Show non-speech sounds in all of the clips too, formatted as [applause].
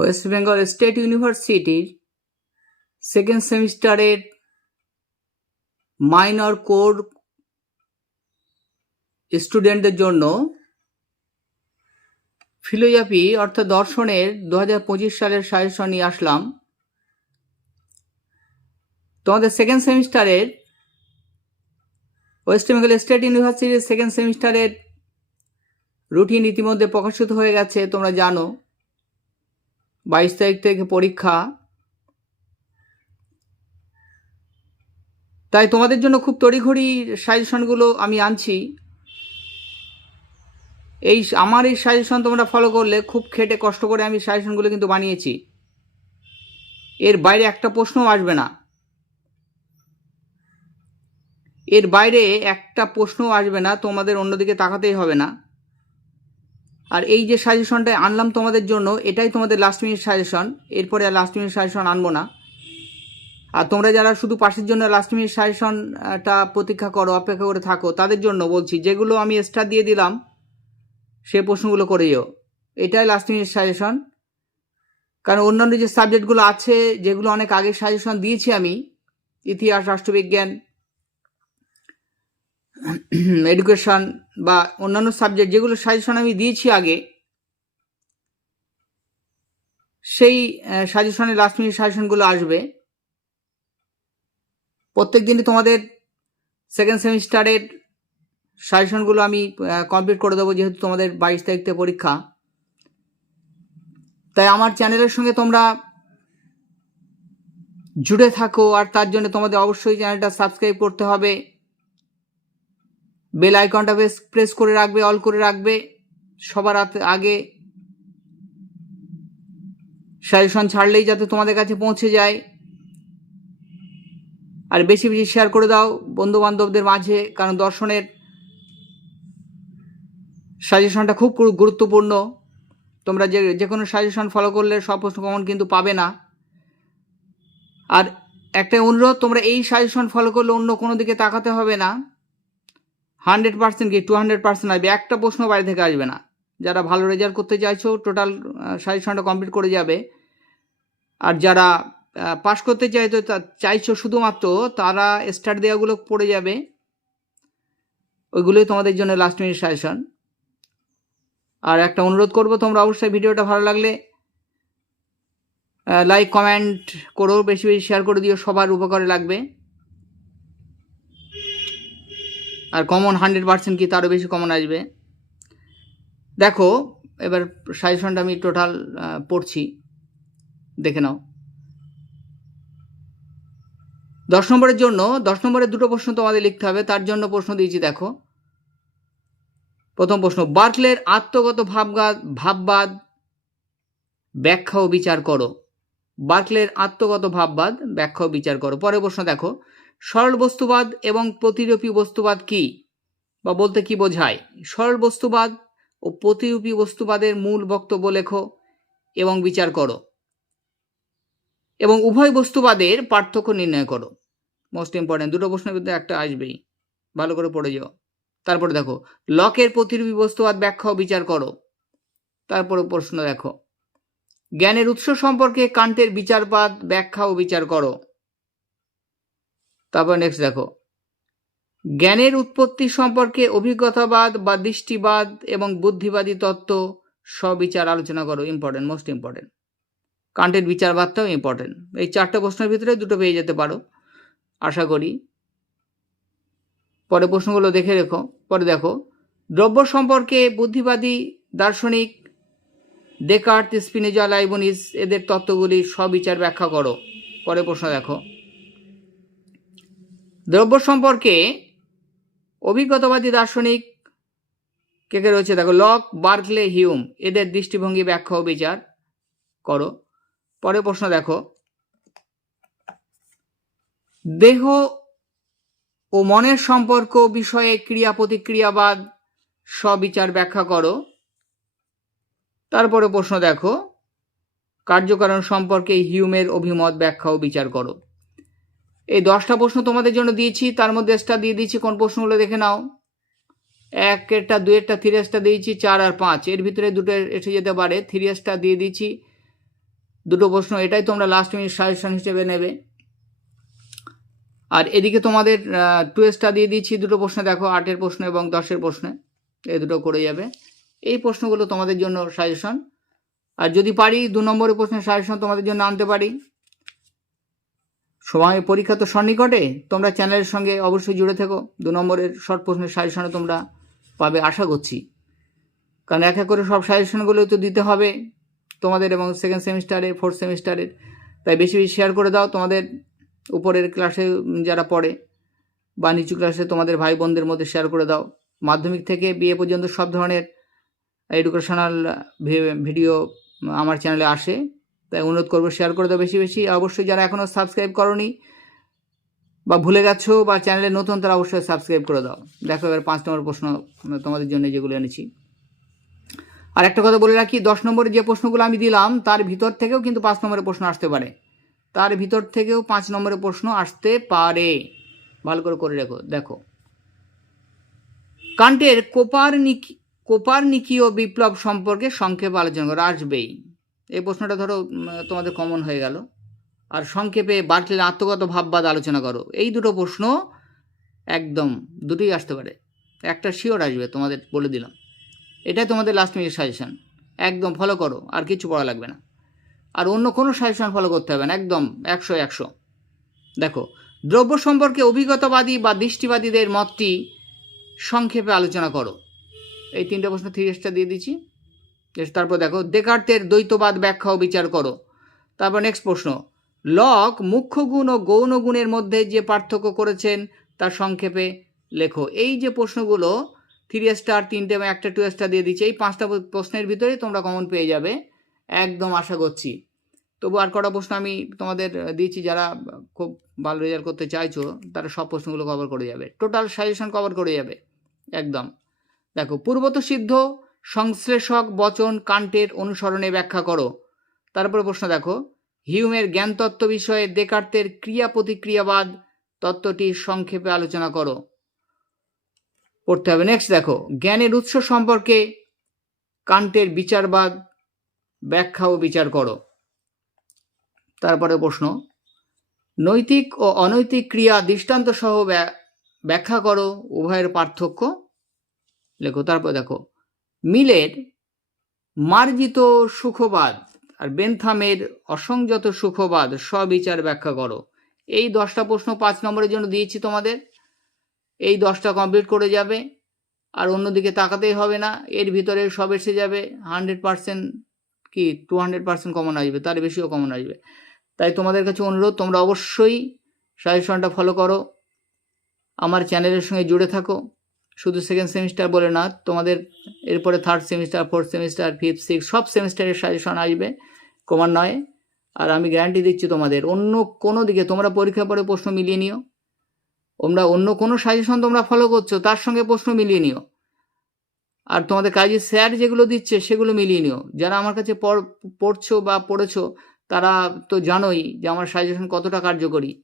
West Bengal state ইউনিভার্সিটির second সেমিস্টারের minor core স্টুডেন্টদের জন্য ফিলোজফি অর্থাৎ দর্শনের দু হাজার পঁচিশ সালের সাজেশন নিয়ে আসলাম। তোমাদের সেকেন্ড সেমিস্টারের ওয়েস্ট বেঙ্গল স্টেট ইউনিভার্সিটির সেকেন্ড সেমিস্টারের রুটিন ইতিমধ্যে প্রকাশিত হয়ে গেছে, তোমরা জানো। বাইশ তারিখ থেকে পরীক্ষা। তাই তোমাদের জন্য খুব তড়িঘড়ি সাজেশনগুলো আমি আনছি। এই আমার এই সাজেশন তোমরা ফলো করলে খুব খেটে কষ্ট করে আমি সাজেশনগুলো কিন্তু বানিয়েছি। এর বাইরে একটা প্রশ্নও আসবে না। এর বাইরে একটা প্রশ্নও আসবে না, তোমাদের অন্যদিকে তাকাতেই হবে না। আর এই যে সাজেশনটা আনলাম তোমাদের জন্য, এটাই তোমাদের লাস্ট মিনিট সাজেশন এরপরে আর লাস্ট মিনিট সাজেশন আনব না। আর তোমরা যারা শুধু পাশের জন্য লাস্ট মিনিট সাজেশনটা প্রতীক্ষা করো, অপেক্ষা করে থাকো, তাদের জন্য বলছি, যেগুলো আমি স্টার দিয়ে দিলাম, সে প্রশ্নগুলো করেও এটাই লাস্ট মিনিট সাজেশন কারণ অন্যান্য যে সাবজেক্টগুলো আছে, যেগুলো অনেক আগে সাজেশন দিয়েছি আমি, ইতিহাস, রাষ্ট্রবিজ্ঞান [clears throat] এডুকেশন বা অন্যান্য সাবজেক্ট যেগুলো সাজেশন আমি দিয়েছি আগে, সেই সাজেশনের লাস্ট মিনিট সাজেশনগুলো আসবে। প্রত্যেক দিনই তোমাদের সেকেন্ড সেমিস্টারের সাজেশনগুলো আমি কমপ্লিট করে দেবো যেহেতু তোমাদের বাইশ তারিখ থেকে পরীক্ষা। তাই আমার চ্যানেলের সঙ্গে তোমরা জুড়ে থাকো আর তার জন্য তোমাদের অবশ্যই চ্যানেলটা সাবস্ক্রাইব করতে হবে। বেল আইকনটা বেশ প্রেস করে রাখবে, অল করে রাখবে। সবার আগে সাজেশন ছাড়লেই যাতে তোমাদের কাছে পৌঁছে যায়। আর বেশি বেশি শেয়ার করে দাও বন্ধু বান্ধবদের মাঝে, কারণ দর্শনের সাজেশনটা খুব গুরুত্বপূর্ণ। তোমরা যে যে কোনো সাজেশন ফলো করলে সব প্রশ্ন কমন কিন্তু পাবে না। আর একটা অনুরোধ, তোমরা এই সাজেশন ফলো করলে অন্য কোনো দিকে তাকাতে হবে না। হান্ড্রেড পার্সেন্ট কি? টু হান্ড্রেড পার্সেন্ট আসবে? একটা প্রশ্ন বাইরে থেকে আসবে না। যারা ভালো রেজাল্ট করতে চাইছো টোটাল সাজেশনটা কমপ্লিট করে যাবে। আর যারা পাশ করতে চাইতো চাইছো শুধুমাত্র, তারা স্টার্ট দেওয়াগুলো পড়ে যাবে। ওইগুলোই তোমাদের জন্য লাস্ট মিনিট সাজেশন আর একটা অনুরোধ করব, তোমরা অবশ্যই ভিডিওটা ভালো লাগলে লাইক কমেন্ট করো, বেশি বেশি শেয়ার করে দিও, সবার উপকারে লাগবে। আর কমন হান্ড্রেড পার্সেন্ট কি তারও বেশি কমন আসবে। দেখো, এবার সাজেশনটা আমি টোটাল পড়ছি। দেখে নাও। দশ নম্বরের জন্য, দশ নম্বরের দুটো প্রশ্ন তোমাদের লিখতে হবে, তার জন্য প্রশ্ন দিয়েছি, দেখো। প্রথম প্রশ্ন, বার্কলের আত্মগত ভাবগাদ ভাববাদ ব্যাখ্যা ও বিচার করো। বার্কলের আত্মগত ভাববাদ ব্যাখ্যা ও বিচার করো। পরের প্রশ্ন, দেখো সরল বস্তুবাদ এবং প্রতিরূপী বস্তুবাদ কি? বা বলতে কি বোঝায়? সরল বস্তুবাদ ও প্রতিরূপী বস্তুবাদের মূল বক্তব্য লেখো এবং বিচার করো। এবং উভয় বস্তুবাদের পার্থক্য নির্ণয় করো। মোস্ট ইম্পর্টেন্ট দুটো প্রশ্নের মধ্যে একটা আসবেই। ভালো করে পড়ে যাও। তারপরে দেখো, লকের প্রতিরূপী বস্তুবাদ ব্যাখ্যা বিচার করো। তারপরে প্রশ্ন দেখো, জ্ঞানের উৎস সম্পর্কে কান্টের বিচারবাদ ব্যাখ্যা ও বিচার করো। তারপর নেক্সট দেখো। জ্ঞানের উৎপত্তি সম্পর্কে অভিজ্ঞতাবাদ বা দৃষ্টিবাদ এবং বুদ্ধিবাদী তত্ত্ব সবিচার আলোচনা করো ইম্পর্টেন্ট মোস্ট ইম্পর্টেন্ট কান্টের বিচারবাদটাও ইম্পর্টেন্ট এই চারটে প্রশ্নের ভিতরে দুটো পেয়ে যেতে পারো, আশা করি। পরে প্রশ্নগুলো দেখে রেখো। পরে দেখো, দ্রব্য সম্পর্কে বুদ্ধিবাদী, দার্শনিক ডেকার্ট স্পিনেজা লাইবনিস এদের তত্ত্বগুলি সবিচার ব্যাখ্যা করো। পরে প্রশ্ন দেখো। দ্রব্য সম্পর্কে অভিজ্ঞতাবাদী দার্শনিক কে কে রয়েছে? দেখো, লক, বার্কলে, হিউম, এদের দৃষ্টিভঙ্গি ব্যাখ্যা ও বিচার করো। পরে প্রশ্ন দেখো। দেহ ও মনের সম্পর্ক বিষয়ে ক্রিয়া, প্রতিক্রিয়াবাদ সবিচার ব্যাখ্যা করো। তারপরে প্রশ্ন দেখো। কার্যকারণ সম্পর্কে হিউমের অভিমত ব্যাখ্যা ও বিচার করো। এই দশটা প্রশ্ন তোমাদের জন্য দিয়েছি, তার মধ্যে এসটা দিয়ে দিয়েছি, কোন প্রশ্নগুলো দেখে নাও। একেরটা দুয়েরটা থ্রি এসটা দিয়েছি, চার আর পাঁচ। এর ভিতরে দুটো এসে যেতে পারে থ্রি এসটা দিয়ে দিয়েছি। দুটো প্রশ্ন, এটাই তোমরা লাস্ট মিনিট সাজেশন হিসেবে নেবে। আর এদিকে তোমাদের টু টুয়েস্টটা দিয়ে দিচ্ছি দুটো প্রশ্ন দেখো, আটের প্রশ্ন এবং দশের প্রশ্নে এই দুটো করে যাবে। এই প্রশ্নগুলো তোমাদের জন্য সাজেশন আর যদি পারি, দু নম্বরের প্রশ্নের সাজেশন তোমাদের জন্য আনতে পারি। সময় পরীক্ষা তো সন্নিকটে। তোমরা চ্যানেলের সঙ্গে অবশ্যই জুড়ে থেকো। দু নম্বরের শর্ট প্রশ্নের সাজেশনও তোমরা পাবে, আশা করছি। কারণ এক এক করে সব সাজেশনগুলো তো দিতে হবে তোমাদের এবং সেকেন্ড সেমিস্টারের ফোর্থ সেমিস্টারের তাই বেশি বেশি শেয়ার করে দাও তোমাদের উপরের ক্লাসে যারা পড়ে বা নিচু ক্লাসে তোমাদের ভাই বোনদের মধ্যে শেয়ার করে দাও। মাধ্যমিক থেকে বিয়ে পর্যন্ত সব ধরনের এডুকেশনাল ভিডিও আমার চ্যানেলে আসে। তাই অনুরোধ করব শেয়ার করে দাও বেশি বেশি। অবশ্যই যারা এখনও সাবস্ক্রাইব করনি বা ভুলে গেছো বা চ্যানেলে নতুন, তারা অবশ্যই সাবস্ক্রাইব করে দাও। দেখো এবার পাঁচ নম্বর প্রশ্ন তোমাদের জন্য যেগুলো এনেছি। আর একটা কথা বলে রাখি, দশ নম্বরের যে প্রশ্নগুলো আমি দিলাম, তার ভিতর থেকেও কিন্তু পাঁচ নম্বরের প্রশ্ন আসতে পারে। তার ভিতর থেকেও পাঁচ নম্বরের প্রশ্ন আসতে পারে। ভালো করে করে রেখো, দেখো। কান্টের কোপারনিক, কোপারনিকীয় বিপ্লব সম্পর্কে সংক্ষেপে আলোচনা করো, আসবেই। এই প্রশ্নটা ধরো তোমাদের কমন হয়ে গেল। আর সংক্ষেপে বার্টলের আত্মগত ভাববাদ আলোচনা করো। এই দুটো প্রশ্ন একদম দুটোই আসতে পারে। একটা শিওর আসবে, তোমাদের বলে দিলাম। এটাই তোমাদের লাস্ট মিনিট সাজেশান একদম ফলো করো, আর কিছু পড়া লাগবে না। আর অন্য কোনো সাজেশন ফলো করতে হবে না, একদম একশো একশো। দেখো, দ্রব্য সম্পর্কে অভিজ্ঞতাবাদী বা দৃষ্টিবাদীদের মতটি সংক্ষেপে আলোচনা করো। এই তিনটে প্রশ্ন থ্রি দিয়ে দিচ্ছি। তারপর দেখো, দেকার্তের দ্বৈতবাদ ব্যাখ্যা ও বিচার করো। তারপর নেক্সট প্রশ্ন, লক মুখ্য গুণ ও গৌণ গুণের মধ্যে যে পার্থক্য করেছেন তার সংক্ষেপে লেখো। এই যে প্রশ্নগুলো থ্রি স্টার তিনটে এবং একটা টু স্টার দিয়ে দিচ্ছে, এই পাঁচটা প্রশ্নের ভিতরে তোমরা কমন পেয়ে যাবে। একদম আশা করছি। তবু আর কটা প্রশ্ন আমি তোমাদের দিয়েছি যারা খুব ভালো রেজাল্ট করতে চাইছো, তারা সব প্রশ্নগুলো কভার করে যাবে। টোটাল সাজেশন কভার করে যাবে। একদম। দেখো, পূর্বত সিদ্ধ সংশ্লেষক বচন কান্টের অনুসরণে ব্যাখ্যা করো। তারপরে প্রশ্ন দেখো, হিউমের জ্ঞানতত্ত্ব বিষয়ে দেকার্তের ক্রিয়া প্রতিক্রিয়াবাদ তত্ত্বটি সংক্ষেপে আলোচনা করো। পড়তে হবে। নেক্সট দেখো, জ্ঞানের উৎস সম্পর্কে কান্টের বিচারবাদ ব্যাখ্যা ও বিচার করো। তারপরে প্রশ্ন, নৈতিক ও অনৈতিক ক্রিয়া দৃষ্টান্ত সহ ব্য- ব্যাখ্যা করো। উভয়ের পার্থক্য লেখো। তারপর দেখো মিলের মার্জিত সুখবাদ আর বেনথামের অসংযত সুখবাদ স্ববিচার ব্যাখ্যা করো। এই দশটা প্রশ্ন পাঁচ নম্বরের জন্য দিয়েছি তোমাদের। এই দশটা কমপ্লিট করে যাবে। আর অন্যদিকে তাকাতেই হবে না, এর ভিতরে সব এসে যাবে। হান্ড্রেড পার্সেন্ট কি টু হান্ড্রেড পার্সেন্ট কমন আসবে, তার বেশিও কমন আসবে। তাই তোমাদের কাছে অনুরোধ, তোমরা অবশ্যই সাজেশনটা ফলো করো। আমার চ্যানেলের সঙ্গে জুড়ে থাকো। শুধু সেকেন্ড সেমিস্টার বলে না, তোমাদের এরপরে third semester fourth semester fifth six সব সেমিস্টারের সাজেশন আসবে ক্রমান্বয়ে আর আমি গ্যারান্টি দিচ্ছি তোমাদের, অন্য কোনো দিকে তোমরা পরীক্ষা পরে প্রশ্ন মিলিয়ে নিও। তোমরা অন্য কোনো সাজেশন তোমরা ফলো করছ, তার সঙ্গে প্রশ্ন মিলিয়ে নিও। আর তোমাদের কাজে স্যার যেগুলো দিচ্ছে সেগুলো মিলিয়ে নিও। যারা আমার কাছে পড়- পড়ছো বা পড়েছো, তারা তো জানোই যে আমার সাজেশন কতটা কার্যকরী।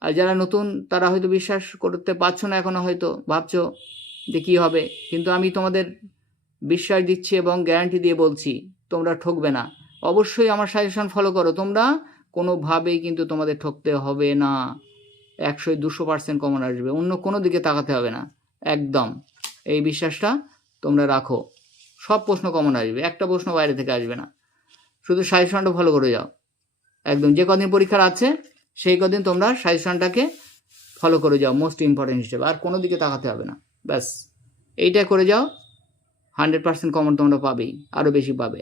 আর যারা নতুন, তারা হয়তো বিশ্বাস করতে পারছ না এখনও হয়তো, ভাবছ যে কী হবে? কিন্তু আমি তোমাদের বিশ্বাস দিচ্ছি এবং গ্যারান্টি দিয়ে বলছি, তোমরা ঠকবে না। অবশ্যই আমার সাজেশন ফলো করো। তোমরা কোনোভাবেই কিন্তু তোমাদের ঠকতে হবে না। একশোয় দুশো পার্সেন্ট কমন আসবে। অন্য কোনো দিকে তাকাতে হবে না। একদম। এই বিশ্বাসটা তোমরা রাখো। সব প্রশ্ন কমন আসবে। একটা প্রশ্ন বাইরে থেকে আসবে না। শুধু সাজেশনটা ফলো করে যাও। একদম। যে কদিন পরীক্ষার আছে, সেই কদিন তোমরা সাজেশনটাকে ফলো করে যাও। মোস্ট ইম্পর্টেন্ট হিসেবে। আর কোনো দিকে তাকাতে হবে না। ব্যাস। এইটা করে যাও হান্ড্রেড পার্সেন্ট কমন তোমরা পাবেই আরও বেশি পাবে।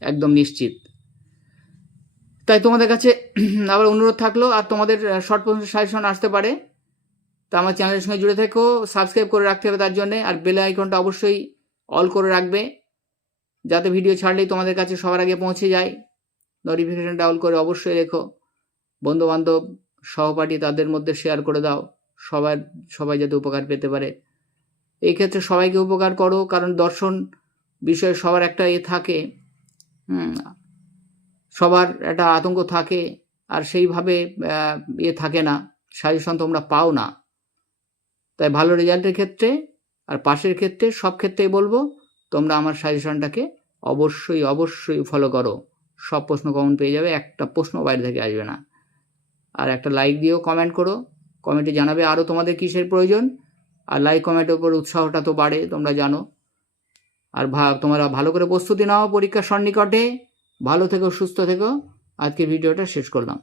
একদম নিশ্চিত। তাই তোমাদের কাছে [clears throat] আবার অনুরোধ থাকল, আর তোমাদের শর্ট প্রশ্ন সাজেশন আসতে পারে। তা আমার চ্যানেলের সঙ্গে জুড়ে থেকো সাবস্ক্রাইব করে রাখতে হবে তার জন্য, আর বেল আইকনটা অবশ্যই অল করে রাখবে। যাতে ভিডিও ছাড়লেই তোমাদের কাছে সবার আগে পৌঁছে যায়। নোটিফিকেশনটা অল করে অবশ্যই রেখো। বন্ধু বান্ধব সহপাঠী তাদের মধ্যে শেয়ার করে দাও। সবার, সবাই যাতে উপকার পেতে পারে। এই ক্ষেত্রে সবাইকে উপকার করো, কারণ দর্শন বিষয়ে সবার একটা এ থাকে। সবার একটা আতঙ্ক থাকে, আর সেইভাবে ইয়ে থাকে না, সাজেশন তোমরা পাও না। তাই ভালো রেজাল্টের ক্ষেত্রে, আর পাশের ক্ষেত্রে, সব ক্ষেত্রেই বলব, তোমরা আমার সাজেশনটাকে অবশ্যই অবশ্যই ফলো করো। সব প্রশ্ন কমন পেয়ে যাবে, একটা প্রশ্ন বাইরে থেকে আসবে না। আর একটা লাইক দিও কমেন্ট করো কমেন্টে জানাবে আরও তোমাদের কিসের প্রয়োজন। আর লাইক কমেন্টের উপর উৎসাহটা তো বাড়ে, তোমরা জানো। আর তোমরা ভালো করে প্রস্তুতি নাও পরীক্ষার সন্নিকটে। ভালো থেকো, সুস্থ থেকো। আজকে ভিডিওটা শেষ করলাম।